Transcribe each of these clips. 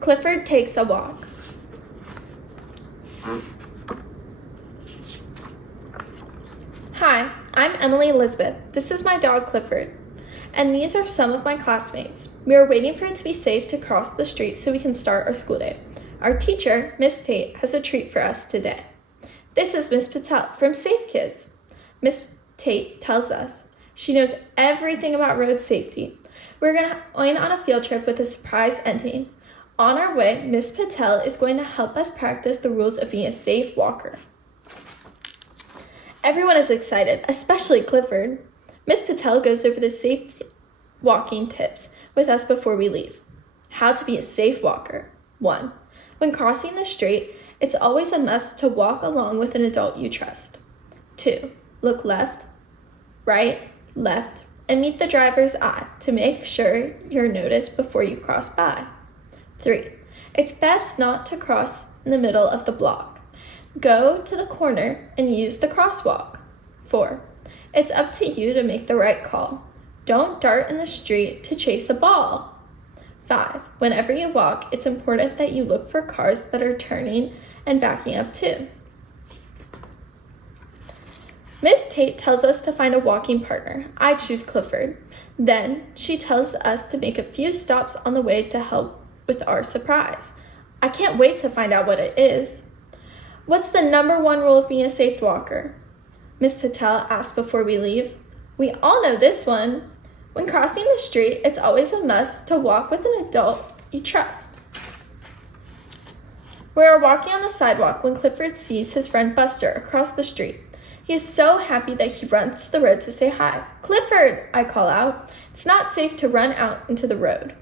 Clifford Takes a Walk. Hi, I'm Emily Elizabeth. This is my dog Clifford. And these are some of my classmates. We are waiting for it to be safe to cross the street so we can start our school day. Our teacher, Miss Tate, has a treat for us today. This is Miss Patel from Safe Kids. Miss Tate tells us she knows everything about road safety. We're going on a field trip with a surprise ending. On our way, Miss Patel is going to help us practice the rules of being a safe walker. Everyone is excited, especially Clifford. Miss Patel goes over the safe walking tips with us before we leave. How to be a safe walker. 1. When crossing the street, it's always a must to walk along with an adult you trust. 2. Look left, right, left, and meet the driver's eye to make sure you're noticed before you cross by. 3. It's best not to cross in the middle of the block. Go to the corner and use the crosswalk. 4. It's up to you to make the right call. Don't dart in the street to chase a ball. 5. Whenever you walk, it's important that you look for cars that are turning and backing up too. Miss Tate tells us to find a walking partner. I choose Clifford. Then she tells us to make a few stops on the way to help with our surprise. I can't wait to find out what it is. What's the number 1 rule of being a safe walker? Miss Patel asked before we leave. We all know this one. When crossing the street, it's always a must to walk with an adult you trust. We are walking on the sidewalk when Clifford sees his friend Buster across the street. He is so happy that he runs to the road to say hi. Clifford, I call out. It's not safe to run out into the road.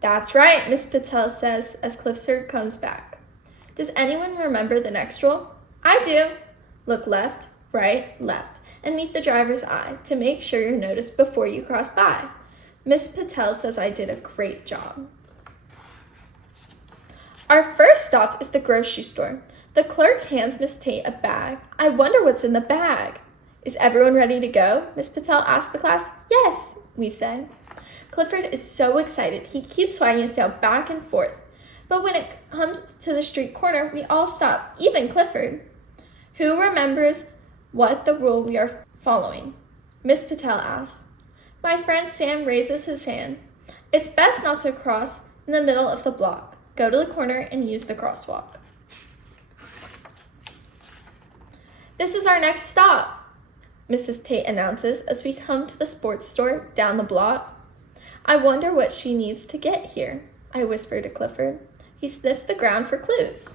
That's right, Miss Patel says as Clifford comes back. Does anyone remember the next rule? I do. Look left, right, left, and meet the driver's eye to make sure you're noticed before you cross by. Miss Patel says I did a great job. Our first stop is the grocery store. The clerk hands Miss Tate a bag. I wonder what's in the bag. Is everyone ready to go? Miss Patel asked the class. Yes, we say. Clifford is so excited. He keeps wagging his tail back and forth. But when it comes to the street corner, we all stop, even Clifford. Who remembers what the rule we are following? Miss Patel asks. My friend Sam raises his hand. It's best not to cross in the middle of the block. Go to the corner and use the crosswalk. This is our next stop, Mrs. Tate announces as we come to the sports store down the block. I wonder what she needs to get here, I whisper to Clifford. He sniffs the ground for clues.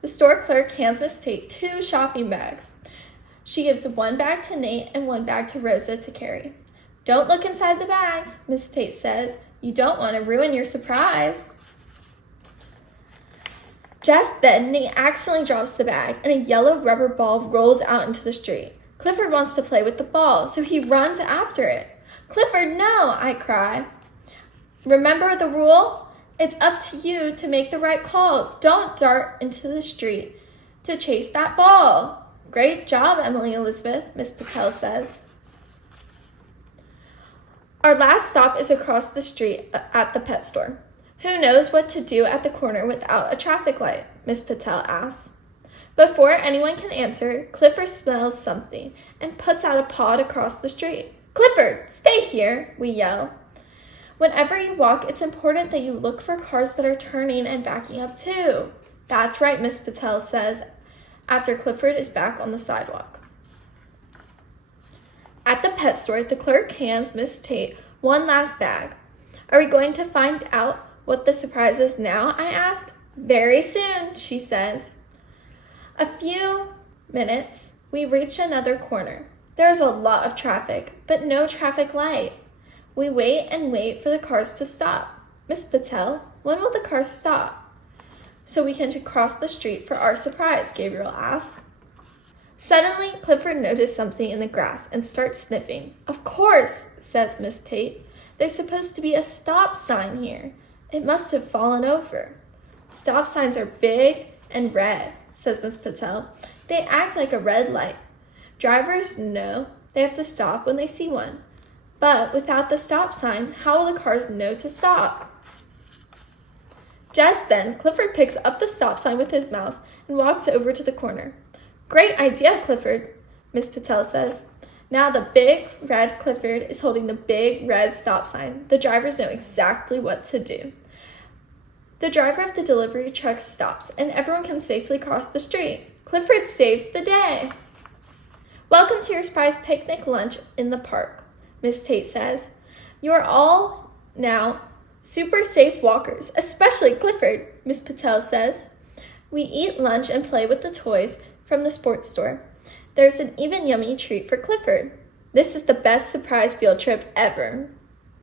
The store clerk hands Miss Tate 2 shopping bags. She gives 1 bag to Nate and 1 bag to Rosa to carry. Don't look inside the bags, Miss Tate says. You don't want to ruin your surprise. Just then, Nate accidentally drops the bag and a yellow rubber ball rolls out into the street. Clifford wants to play with the ball, so he runs after it. Clifford, no, I cry. Remember the rule? It's up to you to make the right call. Don't dart into the street to chase that ball. Great job, Emily Elizabeth, Miss Patel says. Our last stop is across the street at the pet store. Who knows what to do at the corner without a traffic light? Miss Patel asks. Before anyone can answer, Clifford smells something and puts out a paw across the street. Clifford, stay here, we yell. Whenever you walk, it's important that you look for cars that are turning and backing up too. That's right, Miss Patel says, after Clifford is back on the sidewalk. At the pet store, the clerk hands Miss Tate 1 last bag. Are we going to find out what the surprise is now? I ask. Very soon, she says. A few minutes, we reach another corner. There's a lot of traffic, but no traffic light. We wait and wait for the cars to stop. Miss Patel, when will the cars stop? So we can cross the street for our surprise, Gabriel asks. Suddenly, Clifford noticed something in the grass and starts sniffing. Of course, says Miss Tate. There's supposed to be a stop sign here. It must have fallen over. Stop signs are big and red, says Miss Patel. They act like a red light. Drivers know they have to stop when they see one. But without the stop sign, how will the cars know to stop? Just then, Clifford picks up the stop sign with his mouse and walks over to the corner. Great idea, Clifford, Miss Patel says. Now the big red Clifford is holding the big red stop sign. The drivers know exactly what to do. The driver of the delivery truck stops, and everyone can safely cross the street. Clifford saved the day. Welcome to your surprise picnic lunch in the park, Miss Tate says. You are all now super safe walkers, especially Clifford, Miss Patel says. We eat lunch and play with the toys from the sports store. There's an even yummy treat for Clifford. This is the best surprise field trip ever.